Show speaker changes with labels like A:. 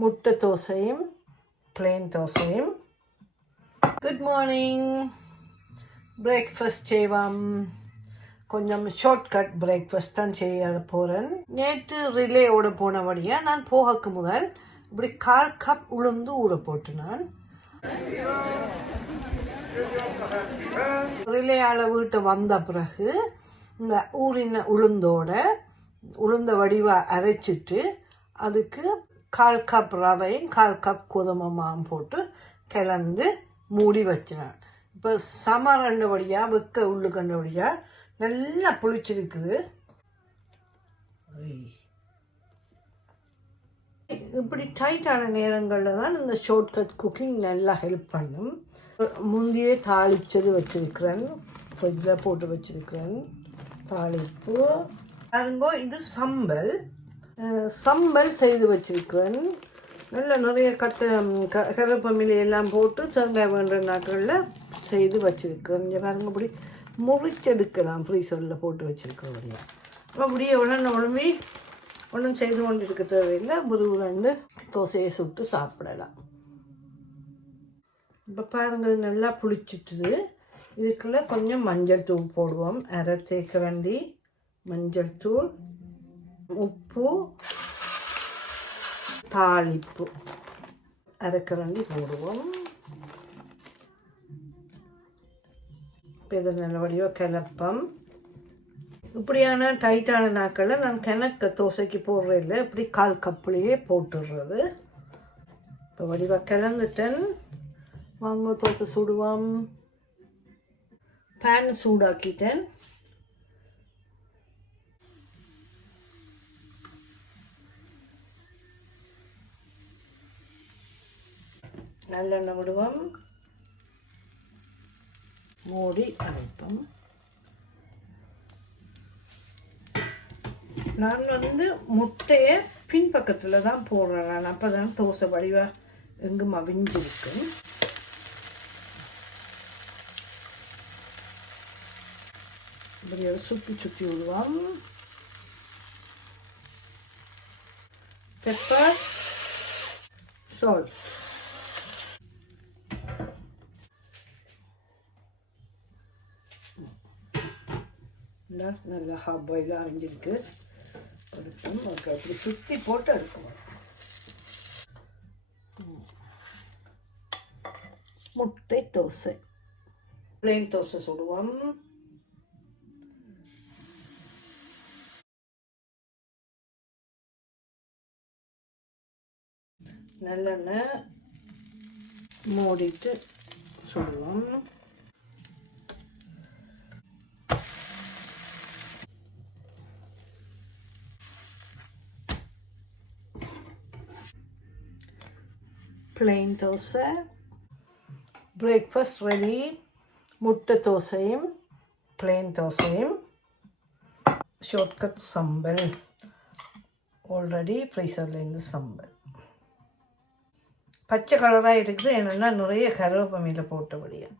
A: முட்டை தோசையும் plain தோசையும். குட் மார்னிங் பிரேக்ஃபாஸ்ட் செய்வோம். கொஞ்சம் ஷார்ட்கட் பிரேக்ஃபாஸ்ட் தான் செய்ய போகிறேன் நேற்று ரிலேயோட போனபடியாக நான் போகக்கு முதல் இப்படி கால் கப் உளுந்து ஊற போட்டு நான். ரிலேயால் வீட்டை வந்த பிறகு இந்த ஊறின உளுந்தோட உளுந்த வடிவாக அரைச்சிட்டு அதுக்கு கால் கப் ரவையும் கால் கப் கோதுமை மாவும் போட்டு கிளந்து மூடி வச்சினேன் இப்போ சம ரெண்டபடியாக வெக்க உள்ளு கண்டபடியாக நல்லா புளிச்சிருக்குது. இப்படி டைட்டான நேரங்களில் தான் இந்த ஷார்ட்கட் குக்கிங் நல்லா ஹெல்ப் பண்ணும். முந்தையே தாளிச்சது வச்சிருக்கிறேன். ஃப்ரிட்ஜில் போட்டு வச்சிருக்கிறேன். தாளிப்பு. பாருங்க இது சம்பல். சம்பல் செய்து வச்சிருக்கிறேன். நல்ல நிறைய கத்த க கருப்பமிலை எல்லாம் போட்டு தேங்காய் வேண்ட நாட்களில் செய்து வச்சிருக்கிறேன். இங்கே பாருங்க இப்படி முறிச்செடுக்கலாம் ஃப்ரீசரில் போட்டு வச்சிருக்கிறபடியா அப்படியே. உடனே உடம்பி ஒன்றும் செய்து கொண்டு இருக்க தேவையில்லை. ஒரு ரெண்டு தோசையை சுட்டு சாப்பிடலாம். இப்போ பாருங்க நல்லா புளிச்சிட்டுது. இதுக்குள்ளே கொஞ்சம் மஞ்சள் தூள் போடுவோம். அரை தேக்கரண்டி மஞ்சள் தூள் உப்பு தாளிப்பு. அரைக்கரண்டி போடுவோம். இப்போ நல்லபடியாக நல்ல கிளப்பம். இப்படியான டைட்டான நாட்களில் நான் கிணக்க தோசைக்கு போடுறது இல்லை இப்படி கால் கப்புலேயே போட்டுடுறது. இப்போ வடிவாக கிளந்துட்டேன். வாங்க தோசை சுடுவோம். பேன் சூடாக்கிட்டேன். நல்லெண்ணெய் விடுவோம். மூடி அரைப்போம். நான் வந்து முட்டையை பின்பக்கத்தில் தான் போடுறேன் நான். அப்போ தான் தோசை வடிவாக எங்கும் அவிஞ்சிருக்கும் இப்படி அதை சுற்றி சுற்றி விடுவோம். பெப்பர் சால்ட் இந்த நல்லா ஹாப் பாயிலாக அரைஞ்சிருக்கு எடுக்கணும் அப்படி சுற்றி போட்டு எடுக்கணும் முட்டை தோசை. பிளேன் தோசை சுடுவோம். நல்லெண்ணெய் மூடிட்டு சுடுவோம். Plain தோசை. பிரேக்ஃபாஸ்ட் ரெடி முட்டை தோசையும் plain தோசையும். ஷார்ட்கட் சம்பல் ஆல்ரெடி ஃப்ரீசர்லேருந்து சம்பல் பச்சை கலராக இருக்குது. என்னென்னா நிறைய கருவேப்பமையில் போட்டபடியாக